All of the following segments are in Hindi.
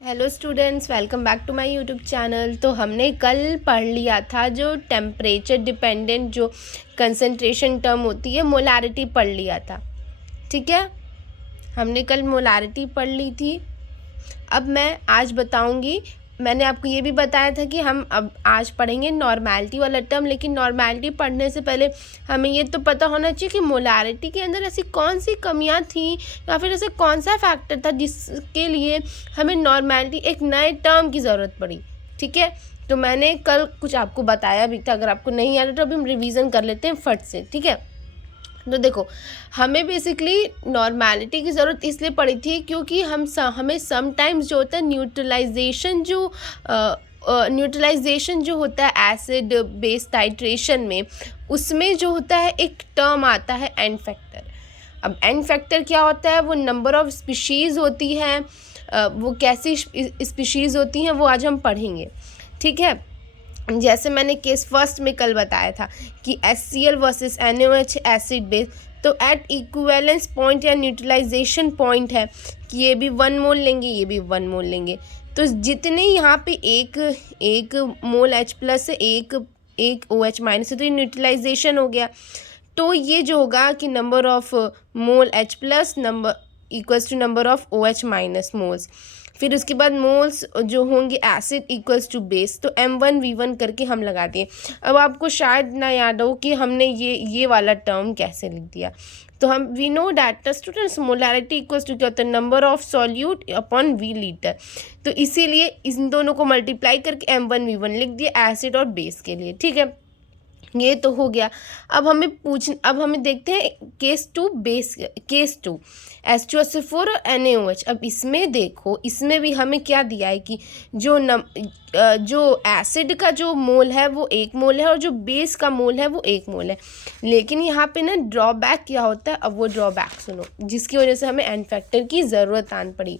Hello students, welcome back to my YouTube channel. तो हमने कल पढ़ लिया था जो टेम्परेचर डिपेंडेंट जो कंसंट्रेशन टर्म होती है, मोलारिटी पढ़ लिया था। ठीक है, हमने कल मोलारिटी पढ़ ली थी। अब मैं आज बताऊंगी, मैंने आपको ये भी बताया था कि हम अब आज पढ़ेंगे नॉर्मैलिटी वाला टर्म। लेकिन नॉर्मैलिटी पढ़ने से पहले हमें ये तो पता होना चाहिए कि मोलारिटी के अंदर ऐसी कौन सी कमियां थी या फिर ऐसा कौन सा फैक्टर था जिसके लिए हमें नॉर्मैलिटी एक नए टर्म की ज़रूरत पड़ी। ठीक है, तो मैंने कल कुछ आपको बताया भी था। अगर आपको नहीं आ रहा तो अभी हम रिवीजन कर लेते हैं फट से। ठीक है, तो देखो, हमें बेसिकली नॉर्मैलिटी की ज़रूरत इसलिए पड़ी थी क्योंकि हमें समटाइम्स जो होता है न्यूट्रलाइजेशन जो होता है एसिड बेस टाइट्रेशन में, उसमें जो होता है एक टर्म आता है एन फैक्टर। अब एन फैक्टर क्या होता है? वो नंबर ऑफ स्पीशीज़ होती है। वो कैसी स्पीशीज़ होती हैं वो आज हम पढ़ेंगे। ठीक है, जैसे मैंने केस फर्स्ट में कल बताया था कि HCl versus NaOH acid base, तो एट इक्विवेलेंस पॉइंट या न्यूट्रलाइजेशन पॉइंट है कि ये भी 1 मोल लेंगे, ये भी 1 मोल लेंगे। तो जितने यहाँ पे एक मोल H प्लस से एक OH माइनस है, तो ये न्यूट्रलाइजेशन हो गया। तो ये जो होगा कि number of mole H plus number equals to number of OH minus moles. फिर उसके बाद मोल्स जो होंगे एसिड इक्वल्स टू बेस, तो M1V1 करके हम लगा दिए। अब आपको शायद ना याद हो कि हमने ये वाला टर्म कैसे लिख दिया। तो हम we know that students molarity equals to क्या होता है? Number of solute upon V litre. तो इसीलिए इन दोनों को मल्टीप्लाई करके M1V1 लिख दिया एसिड और बेस के लिए। ठीक है, ये तो हो गया। अब हमें देखते हैं केस टू H2SO4 और NaOH। अब इसमें देखो, इसमें भी हमें क्या दिया है कि जो एसिड का जो मोल है वो 1 मोल है और जो बेस का मोल है वो 1 मोल है। लेकिन यहाँ पे ना ड्रॉबैक क्या होता है? अब वो ड्रॉबैक सुनो, जिसकी वजह से हमें एन फैक्टर की ज़रूरत आन पड़ी।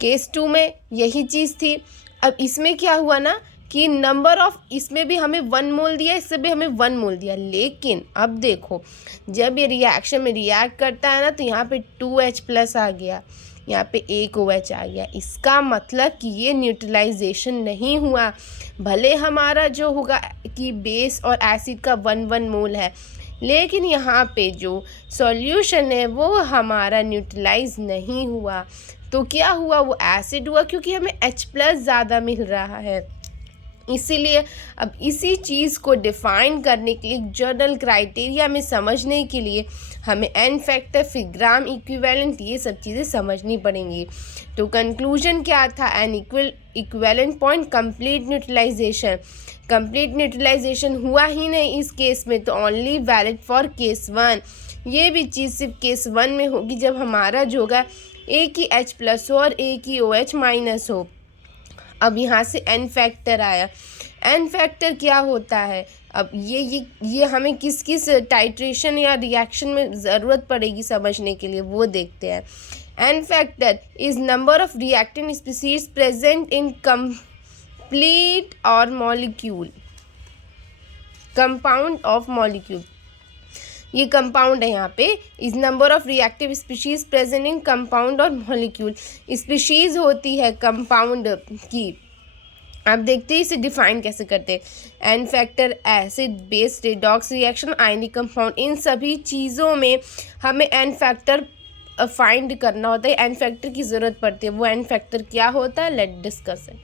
केस 2 में यही चीज़ थी। अब इसमें क्या हुआ ना कि नंबर ऑफ, इसमें भी हमें 1 मोल दिया, इससे भी हमें 1 मोल दिया। लेकिन अब देखो, जब ये रिएक्शन में रिएक्ट करता है ना, तो यहाँ पे 2H प्लस आ गया, यहाँ पे एक OH आ गया। इसका मतलब कि ये न्यूट्रलाइजेशन नहीं हुआ। भले हमारा जो होगा कि बेस और एसिड का 1 मोल है, लेकिन यहाँ पे जो सॉल्यूशन है वो हमारा न्यूट्रलाइज नहीं हुआ। तो क्या हुआ? वो एसिड हुआ, क्योंकि हमें H प्लस ज़्यादा मिल रहा है। इसीलिए अब इसी चीज़ को डिफ़ाइन करने के लिए, जनरल क्राइटेरिया में समझने के लिए हमें एन फैक्टर, फिर ग्राम इक्विवेलेंट, ये सब चीज़ें समझनी पड़ेंगी। तो कंक्लूजन क्या था? An equivalent point, complete neutralisation हुआ ही नहीं इस केस में, तो ओनली वैलिड फॉर केस 1। ये भी चीज़ सिर्फ केस 1 में होगी जब हमारा जो होगा एक ही H प्लस हो और एक ही OH माइनस हो। अब यहाँ से एन फैक्टर आया। एन फैक्टर क्या होता है? अब ये हमें किस किस टाइट्रेशन या रिएक्शन में ज़रूरत पड़ेगी समझने के लिए, वो देखते हैं। N factor is number of reactant species present in complete और मॉलिक्यूल, कंपाउंड ऑफ मॉलिक्यूल। ये कंपाउंड है यहाँ पे। इस number of reactive species present in compound और मॉलिक्यूल। स्पीशीज होती है कंपाउंड की। आप देखते हैं इसे डिफाइन कैसे करते हैं। N factor, acid base redox reaction, ionic compound, इन सभी चीज़ों में हमें एन फैक्टर फाइंड करना होता है। एन फैक्टर की ज़रूरत पड़ती है। वो एन फैक्टर क्या होता है? Let discuss it.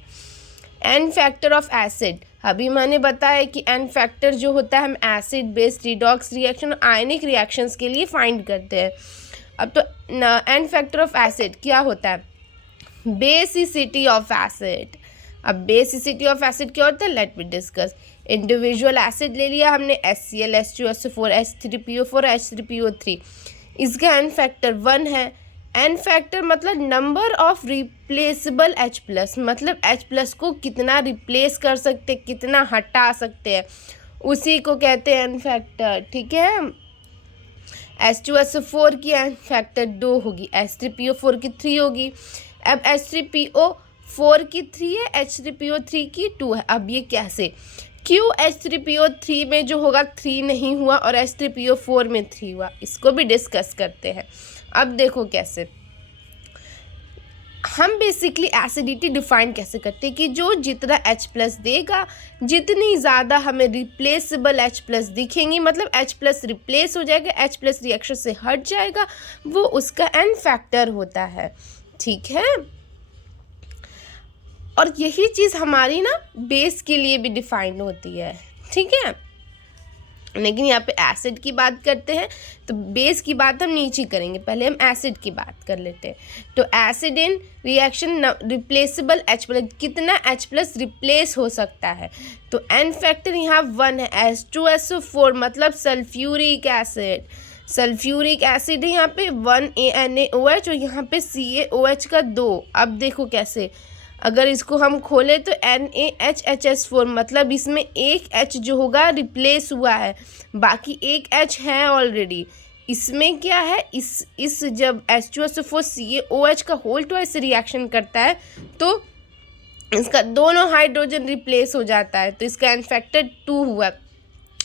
N factor of acid, अभी मैंने बताया कि एन फैक्टर जो होता है हम एसिड बेस रिडॉक्स रिएक्शन, आयनिक रिएक्शंस के लिए फाइंड करते हैं। अब तो एन फैक्टर ऑफ एसिड क्या होता है? Basicity of acid. अब बेसिसिटी ऑफ एसिड क्या होता है? Let me discuss. Individual acid ले लिया हमने, HCl, H2SO4, H3PO4, H3PO3, इसका एन फैक्टर 1 है। एन फैक्टर मतलब number of replaceable H plus, मतलब H प्लस को कितना रिप्लेस कर सकते, कितना हटा सकते हैं, उसी को कहते हैं एन फैक्टर। ठीक है, H2SO4 की एन फैक्टर 2 होगी, H3PO4 की 3 होगी। अब H3PO4 की 3 है, H3PO3 की 2 है। अब ये कैसे? क्यों H3PO3 में जो होगा 3 नहीं हुआ और H3PO4 में 3 हुआ, इसको भी डिस्कस करते हैं। अब देखो कैसे। हम बेसिकली एसिडिटी डिफाइन कैसे करते हैं कि जो जितना H प्लस देगा, जितनी ज़्यादा हमें रिप्लेसेबल H प्लस दिखेंगी, मतलब H प्लस रिप्लेस हो जाएगा, H प्लस रिएक्शन से हट जाएगा, वो उसका N फैक्टर होता है। ठीक है, और यही चीज़ हमारी ना बेस के लिए भी डिफाइंड होती है। ठीक है, लेकिन यहाँ पे एसिड की बात करते हैं तो बेस की बात हम नीचे करेंगे, पहले हम एसिड की बात कर लेते हैं। तो acid in reaction replaceable H plus, कितना H प्लस रिप्लेस हो सकता है, तो N फैक्टर यहाँ 1 है, H2SO4 मतलब सल्फ्यूरिक एसिड। सल्फ्यूरिक एसिड है यहाँ पे 1ANaOH और यहाँ पे CaOH का 2। अब देखो कैसे, अगर इसको हम खोले तो NaHHS4 मतलब इसमें एक H जो होगा रिप्लेस हुआ है, बाकी एक H है ऑलरेडी। इसमें क्या है, इस जब H2SO4 CaOH का होल ट्वाइस रिएक्शन करता है तो इसका दोनों हाइड्रोजन रिप्लेस हो जाता है, तो इसका N फैक्टर 2 हुआ।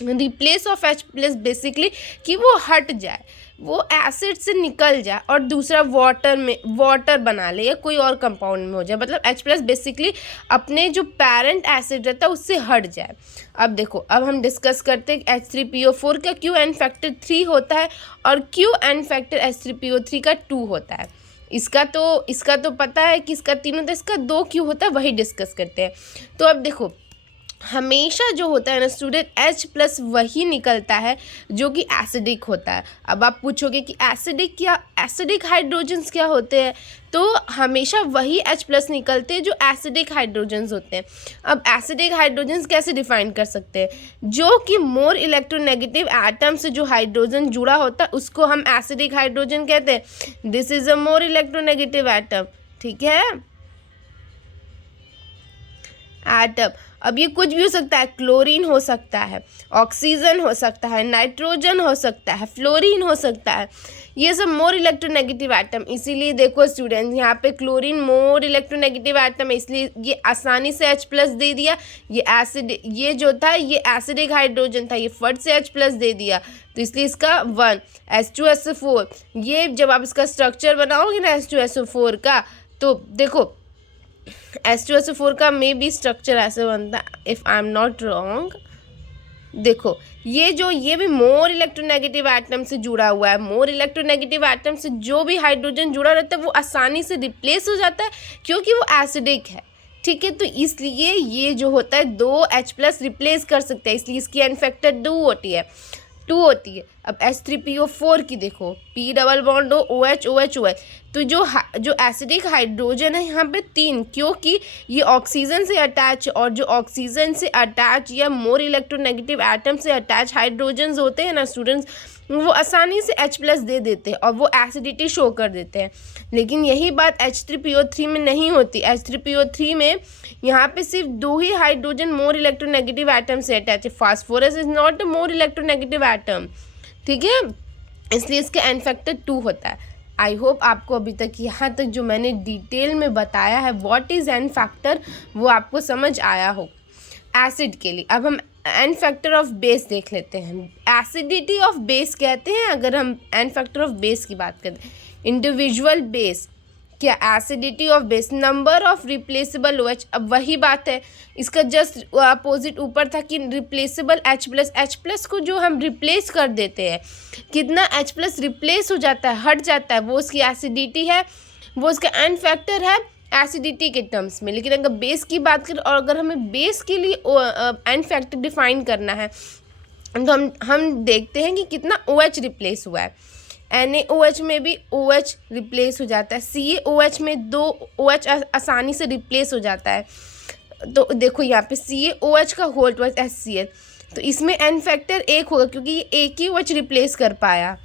Replace of H plus basically कि वो हट जाए, वो एसिड से निकल जाए और दूसरा वाटर बना ले या कोई और कंपाउंड में हो जाए, मतलब H प्लस बेसिकली अपने जो पेरेंट एसिड रहता है उससे हट जाए। अब देखो, अब हम डिस्कस करते हैं H3PO4 का क्यों N फैक्टर 3 होता है और क्यों N फैक्टर H3PO3 का 2 होता है। इसका तो पता है कि इसका 3 होता है, इसका 2 क्यों होता है वही डिस्कस करते हैं। तो अब देखो, हमेशा जो होता है ना स्टूडेंट, H प्लस वही निकलता है जो कि एसिडिक होता है। अब आप पूछोगे कि एसिडिक हाइड्रोजन्स क्या होते हैं, तो हमेशा वही H प्लस निकलते हैं जो एसिडिक हाइड्रोजन्स होते हैं। अब एसिडिक हाइड्रोजन्स कैसे डिफाइन कर सकते हैं, जो कि मोर इलेक्ट्रोनेगेटिव एटम से जो हाइड्रोजन जुड़ा होता है उसको हम एसिडिक हाइड्रोजन कहते हैं। This is a more electronegative atom. ठीक है, एटम। अब ये कुछ भी हो सकता है, क्लोरीन हो सकता है, ऑक्सीजन हो सकता है, नाइट्रोजन हो सकता है, फ्लोरीन हो सकता है, ये सब मोर इलेक्ट्रोनेगेटिव एटम। इसीलिए देखो स्टूडेंट्स, यहाँ पे क्लोरीन मोर इलेक्ट्रोनेगेटिव एटम है, इसलिए ये आसानी से H प्लस दे दिया। ये एसिड, ये जो था ये एसिडिक हाइड्रोजन था, ये फट से H प्लस दे दिया, तो इसलिए इसका 1। H2SO4, ये जब आप इसका स्ट्रक्चर बनाओगे ना H2SO4 का, तो देखो H2SO4 का मे बी स्ट्रक्चर ऐसे बनता है, if I am not wrong. देखो ये भी मोर इलेक्ट्रोनेगेटिव एटम से जुड़ा हुआ है। मोर इलेक्ट्रोनेगेटिव एटम से जो भी हाइड्रोजन जुड़ा रहता है वो आसानी से रिप्लेस हो जाता है क्योंकि वो एसिडिक है। ठीक है, तो इसलिए ये जो होता है 2 H प्लस रिप्लेस कर सकते हैं, इसलिए इसकी N फैक्टर 2 होती है। अब H3PO4 की देखो, P double bond OH OH OH, तो जो एसिडिक हाइड्रोजन है यहाँ पे 3, क्योंकि ये ऑक्सीजन से अटैच, और जो ऑक्सीजन से अटैच या मोर इलेक्ट्रोनेगेटिव एटम से अटैच हाइड्रोजन्स होते हैं ना स्टूडेंट्स, वो आसानी से H प्लस दे देते हैं और वो एसिडिटी शो कर देते हैं। लेकिन यही बात H3PO3 में नहीं होती। H3PO3 में यहाँ पे सिर्फ 2 ही हाइड्रोजन मोर इलेक्ट्रोनेगेटिव एटम से अटैच है। Phosphorus is not a more electronegative atom. ठीक है, इसलिए इसका N फैक्टर 2 होता है। आई होप आपको अभी तक यहाँ तक जो मैंने डिटेल में बताया है व्हाट इज़ N फैक्टर, वो आपको समझ आया हो एसिड के लिए। अब हम N फैक्टर ऑफ बेस देख लेते हैं। एसिडिटी ऑफ बेस कहते हैं अगर हम N फैक्टर ऑफ बेस की बात करें। इंडिविजुअल बेस, क्या acidity of base, number of replaceable OH। अब वही बात है, इसका जस्ट अपोजिट ऊपर था कि रिप्लेसेबल H प्लस को जो हम रिप्लेस कर देते हैं, कितना H प्लस रिप्लेस हो जाता है, हट जाता है, वो उसकी एसिडिटी है, वो उसका N फैक्टर है एसिडिटी के टर्म्स में। लेकिन अगर बेस की बात करें और अगर हमें बेस के लिए N फैक्टर डिफाइन करना है तो हम देखते हैं कि कितना OH रिप्लेस हुआ है। NaOH में भी OH रिप्लेस हो जाता है, CaOH में 2 OH आसानी से रिप्लेस हो जाता है। तो देखो यहाँ पे CaOH का होल ट्वाइस HCl, तो इसमें N फैक्टर 1 होगा क्योंकि ये एक ही OH रिप्लेस कर पाया।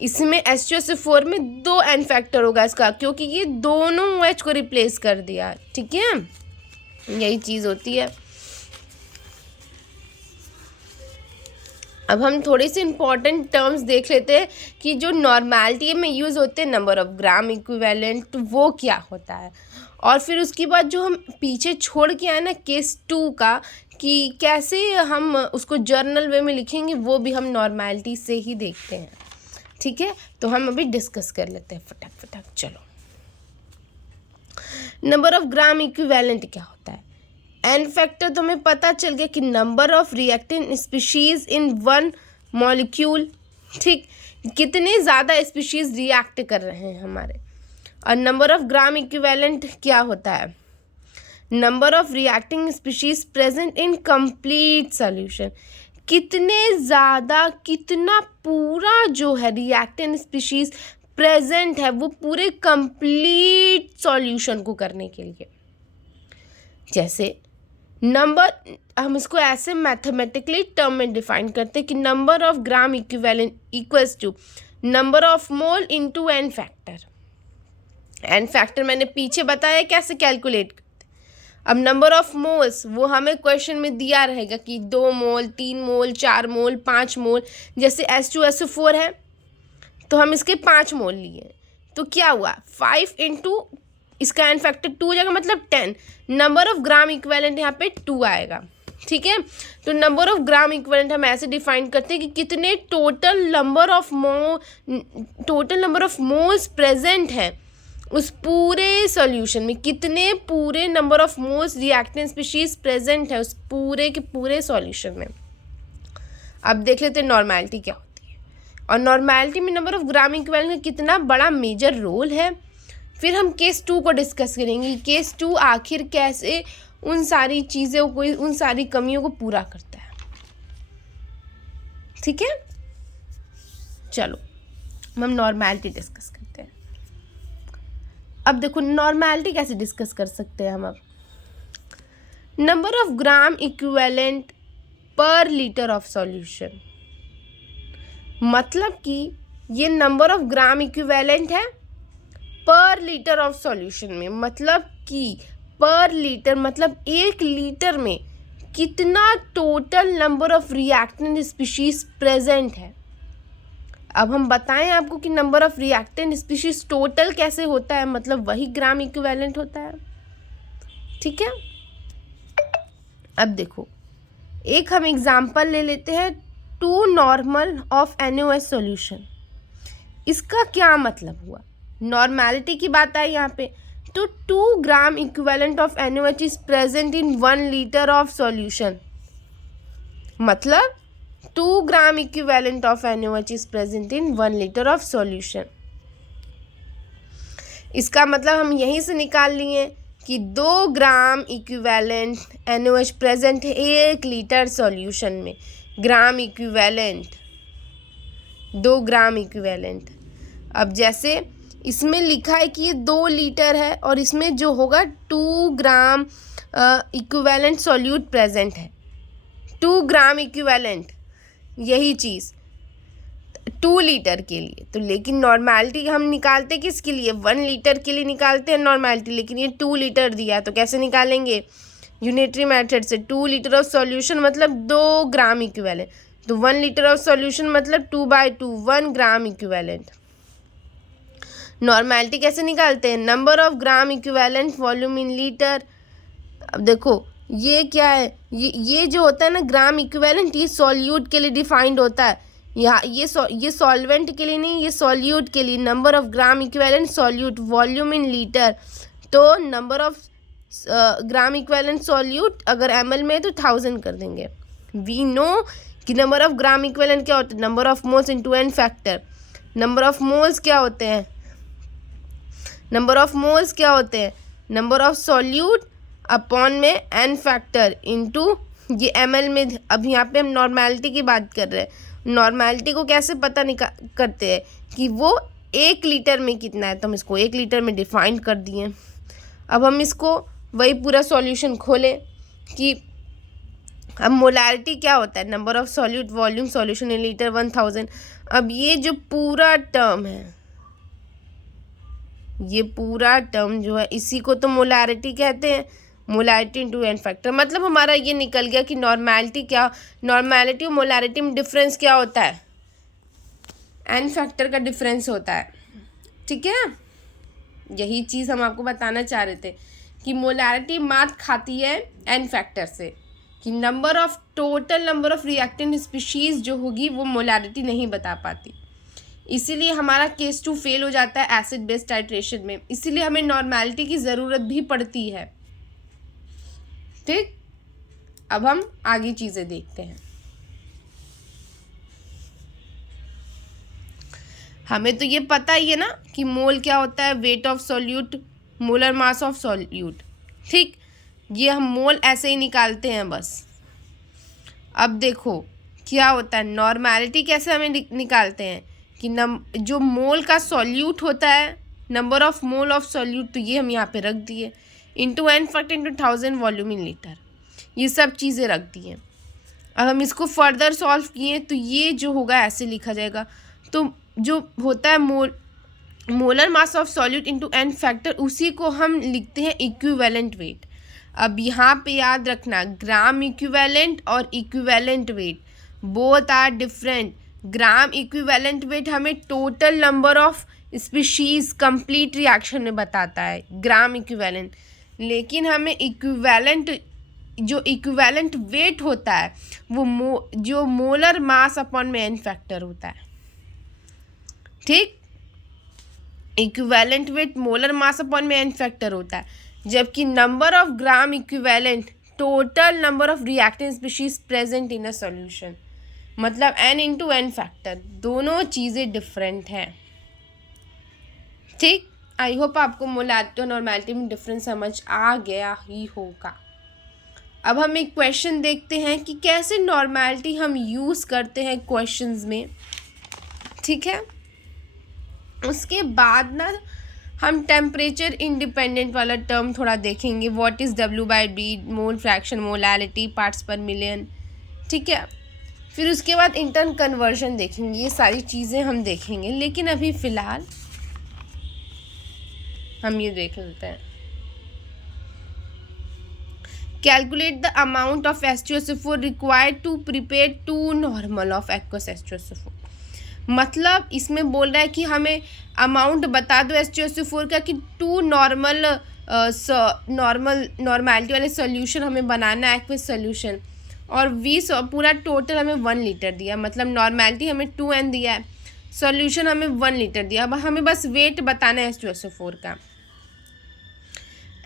इसमें H2SO4 में 2 N फैक्टर होगा इसका, क्योंकि ये दोनों OH को रिप्लेस कर दिया। ठीक है, यही चीज़ होती है। अब हम थोड़े से इम्पॉर्टेंट टर्म्स देख लेते हैं कि जो नॉर्मैलिटी में यूज़ होते हैं, नंबर ऑफ ग्राम इक्विवेलेंट, तो वो क्या होता है। और फिर उसके बाद जो हम पीछे छोड़ के आए ना केस 2 का, कि कैसे हम उसको जर्नल वे में लिखेंगे, वो भी हम नॉर्मैलिटी से ही देखते हैं। ठीक है, तो हम अभी डिस्कस कर लेते हैं फटाक। चलो, नंबर ऑफ ग्राम इक्विवेलेंट क्या होता है? एन फैक्टर तो हमें पता चल गया कि number of reactant species in one molecule, ठीक, कितने ज़्यादा स्पीशीज रिएक्ट कर रहे हैं हमारे। और नंबर ऑफ ग्राम इक्विवेलेंट क्या होता है? Number of reacting species present in complete solution, कितने ज़्यादा, कितना पूरा जो है रिएक्टेंट स्पीशीज प्रेजेंट है वो पूरे कंप्लीट सॉल्यूशन को करने के लिए। जैसे नंबर, हम इसको ऐसे मैथमेटिकली टर्म में डिफाइन करते हैं कि number of gram equivalent equals to number of mole into N factor. N factor मैंने पीछे बताया कैसे कैलकुलेट करते। अब नंबर ऑफ मोल्स वो हमें क्वेश्चन में दिया रहेगा कि 2 मोल, 3 मोल, 4 मोल, 5 मोल। जैसे H2SO4 है तो हम इसके 5 मोल लिए, तो क्या हुआ 5 इंटू इसका एन फैक्टर 2 हो जाएगा, मतलब 10। नंबर ऑफ ग्राम इक्विवेलेंट यहाँ पे 2 आएगा, ठीक है। तो नंबर ऑफ ग्राम इक्विवेलेंट हम ऐसे डिफाइन करते हैं कि कितने total number of moles present हैं उस पूरे सॉल्यूशन में, कितने पूरे number of moles reactant species present है उस पूरे के पूरे सॉल्यूशन में। अब देख लेते हैं नॉर्मेलिटी क्या होती है, और नॉर्मेलिटी में नंबर ऑफ ग्राम इक्विवेलेंट का कितना बड़ा मेजर रोल है। फिर हम केस 2 को डिस्कस करेंगे। केस 2 आखिर कैसे उन सारी चीज़ों को, उन सारी कमियों को पूरा करता है, ठीक है। चलो हम नॉर्मेलिटी डिस्कस करते हैं। अब देखो नॉर्मेलिटी कैसे डिस्कस कर सकते हैं हम। अब नंबर ऑफ ग्राम इक्विवेलेंट पर लीटर ऑफ सॉल्यूशन, मतलब कि ये नंबर ऑफ ग्राम इक्विवेलेंट है पर लीटर ऑफ सॉल्यूशन में, मतलब कि पर लीटर मतलब 1 लीटर में कितना total number of reactant species present है। अब हम बताएं आपको कि number of reactant species total कैसे होता है, मतलब वही ग्राम इक्विवेलेंट होता है, ठीक है। अब देखो एक हम एग्जांपल ले लेते हैं 2 नॉर्मल ऑफ NaOH सॉल्यूशन। इसका क्या मतलब हुआ, नॉर्मेलिटी की बात आई यहाँ पे, तो 2 gram equivalent of NaOH is present in 1 litre of solution, मतलब 2 gram equivalent of NaOH is present in 1 litre of solution. इसका मतलब हम यहीं से निकाल लिए कि 2 ग्राम इक्विवेलेंट NaOH प्रेजेंट है 1 लीटर सॉल्यूशन में। Gram equivalent, 2 gram equivalent. अब जैसे इसमें लिखा है कि ये 2 लीटर है और इसमें जो होगा 2 ग्राम इक्विवेलेंट सॉल्यूट प्रेजेंट है, 2 ग्राम इक्विवेलेंट, यही चीज़ 2 लीटर के लिए। तो लेकिन नॉर्मेलिटी हम निकालते किसके लिए, 1 लीटर के लिए निकालते हैं नॉर्मेलिटी, लेकिन ये 2 लीटर दिया तो कैसे निकालेंगे, यूनिटरी मेथड से। 2 लीटर ऑफ सॉल्यूशन मतलब 2 ग्राम इक्विवेलेंट, तो 1 लीटर ऑफ सॉल्यूशन मतलब 2/2 1 ग्राम इक्विवेलेंट। नॉर्मेलिटी कैसे निकालते हैं, number of gram equivalent volume in litre. अब देखो ये क्या है, ये जो होता है ना ग्राम इक्विवेलेंट, ये सॉल्यूट के लिए डिफाइंड होता है। यहाँ ये सॉल्वेंट के लिए नहीं, ये सॉल्यूट के लिए। Number of gram equivalent solute volume in litre, तो number of gram equivalent solute अगर ml में तो 1000 कर देंगे। वी नो कि नंबर ऑफ ग्राम इक्विवेलेंट क्या होता है, number of moles into N factor. Number of moles क्या होते हैं, नंबर ऑफ मोल्स क्या होते हैं, नंबर ऑफ सॉल्यूट अपॉन में एन फैक्टर इनटू ये ml में। अब यहाँ पे हम नॉर्मेलिटी की बात कर रहे हैं। नॉर्मेलिटी को कैसे पता करते हैं कि वो 1 लीटर में कितना है, तो हम इसको 1 लीटर में डिफाइन कर दिए। अब हम इसको वही पूरा सॉल्यूशन खोलें कि अब मोलारिटी क्या होता है, number of solute volume solution in litre 1000। अब ये जो पूरा टर्म है, ये पूरा टर्म जो है इसी को तो मोलारिटी कहते हैं, मोलारिटी इनटू एन फैक्टर। मतलब हमारा ये निकल गया कि नॉर्मेलिटी क्या, नॉर्मेलिटी और मोलारिटी में डिफरेंस क्या होता है, एन फैक्टर का डिफरेंस होता है, ठीक है। यही चीज़ हम आपको बताना चाह रहे थे कि मोलारिटी मात खाती है एन फैक्टर से, कि number of total number of reactant species जो होगी वो मोलारिटी नहीं बता पाती। इसीलिए हमारा केस 2 फेल हो जाता है एसिड बेस टाइट्रेशन में, इसीलिए हमें नॉर्मेलिटी की ज़रूरत भी पड़ती है। ठीक, अब हम आगे चीज़ें देखते हैं। हमें तो ये पता ही है ना कि मोल क्या होता है, weight of solute, molar mass of solute. ठीक, ये हम मोल ऐसे ही निकालते हैं बस। अब देखो क्या होता है, नॉर्मेलिटी कैसे हमें निकालते हैं कि जो मोल का सॉल्यूट होता है, number of mole of solute, तो ये हम यहाँ पे रख दिए, into n factor into 1000 volume in litre, ये सब चीज़ें रख दी हैं। अब हम इसको फर्दर सॉल्व किए तो ये जो होगा ऐसे लिखा जाएगा। तो जो होता है molar mass of solute into n factor, उसी को हम लिखते हैं इक्विवेलेंट वेट। अब यहाँ पे याद रखना, ग्राम इक्विवेलेंट और equivalent weight both are different. Gram equivalent weight हमें total number of species complete reaction में बताता है, ग्राम इक्विवेलेंट। लेकिन हमें जो इक्विवेलेंट वेट होता है वो जो मोलर मास अपॉन में n फैक्टर होता है। ठीक, equivalent weight molar mass upon में n फैक्टर होता है, जबकि number of gram equivalent total number of reactant species present in a solution, मतलब n इंटू n फैक्टर, दोनों चीज़ें डिफरेंट हैं। ठीक, आई होप आपको मोलैरिटी और नॉर्मेलिटी में डिफरेंस समझ आ गया ही होगा। अब हम एक क्वेश्चन देखते हैं कि कैसे नॉर्मेलिटी हम यूज़ करते हैं क्वेश्चंस में। ठीक है, उसके बाद ना हम टेम्परेचर इंडिपेंडेंट वाला टर्म थोड़ा देखेंगे, what is W/B, mole fraction, molarity, parts पर मिलियन। ठीक है, फिर उसके बाद इंटर्न कन्वर्जन देखेंगे, ये सारी चीज़ें हम देखेंगे। लेकिन अभी फ़िलहाल हम ये देख लेते हैं, calculate the amount of H2SO4 required to prepare 2 normal of aqueous H2SO4। मतलब इसमें बोल रहा है कि हमें अमाउंट बता दो H2SO4 का कि 2 नॉर्मेलिटी वाले सोल्यूशन हमें बनाना है, एक्वस सोल्यूशन, और पूरा टोटल हमें 1 लीटर दिया, मतलब नॉर्मेलिटी हमें 2n दिया है, सोल्यूशन हमें 1 लीटर दिया। अब हमें बस वेट बताना है H2SO4 का।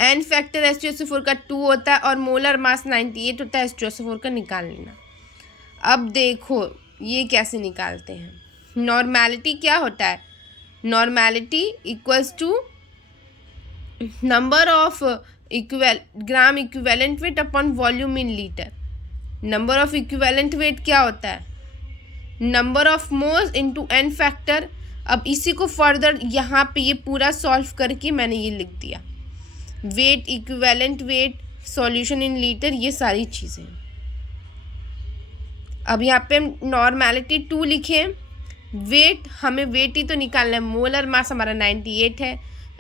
n फैक्टर H2SO4 का 2 होता है और मोलर मास 98 होता है H2SO4 का, निकाल लेना। अब देखो ये कैसे निकालते हैं। नॉर्मेलिटी क्या होता है, normality equals to number of gram equivalent weight upon volume in litre. Number of equivalent weight क्या होता है, number of moles into n factor. अब इसी को फर्दर यहाँ पे ये पूरा सॉल्व करके मैंने ये लिख दिया, weight, equivalent weight, solution in litre, ये सारी चीज़ें। अब यहाँ पे हम नॉर्मेलिटी 2 लिखे, वेट हमें वेट ही तो निकालना है, मोलर मास हमारा 98 है,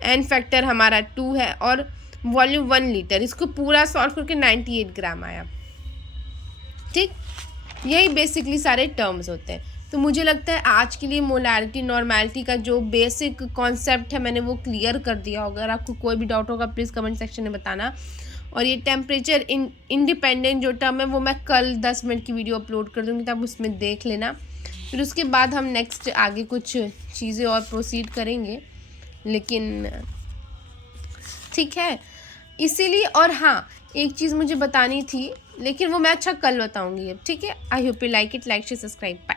n फैक्टर हमारा 2 है और वॉल्यूम 1 लीटर। इसको पूरा सॉल्व करके 98 ग्राम आया। ठीक, यही बेसिकली सारे टर्म्स होते हैं। तो मुझे लगता है आज के लिए मोलैरिटी नॉर्मेलिटी का जो बेसिक कॉन्सेप्ट है मैंने वो क्लियर कर दिया होगा। अगर आपको कोई भी डाउट होगा प्लीज़ कमेंट सेक्शन में बताना। और ये टेम्परेचर इंडिपेंडेंट जो टर्म है वो मैं कल 10 मिनट की वीडियो अपलोड कर दूँगी, तब उसमें देख लेना। फिर उसके बाद हम नेक्स्ट आगे कुछ चीज़ें और प्रोसीड करेंगे, लेकिन ठीक है इसीलिए। और हाँ, एक चीज़ मुझे बतानी थी लेकिन वो मैं अच्छा कल बताऊँगी अब। ठीक है, I hope you like it, like share subscribe, bye.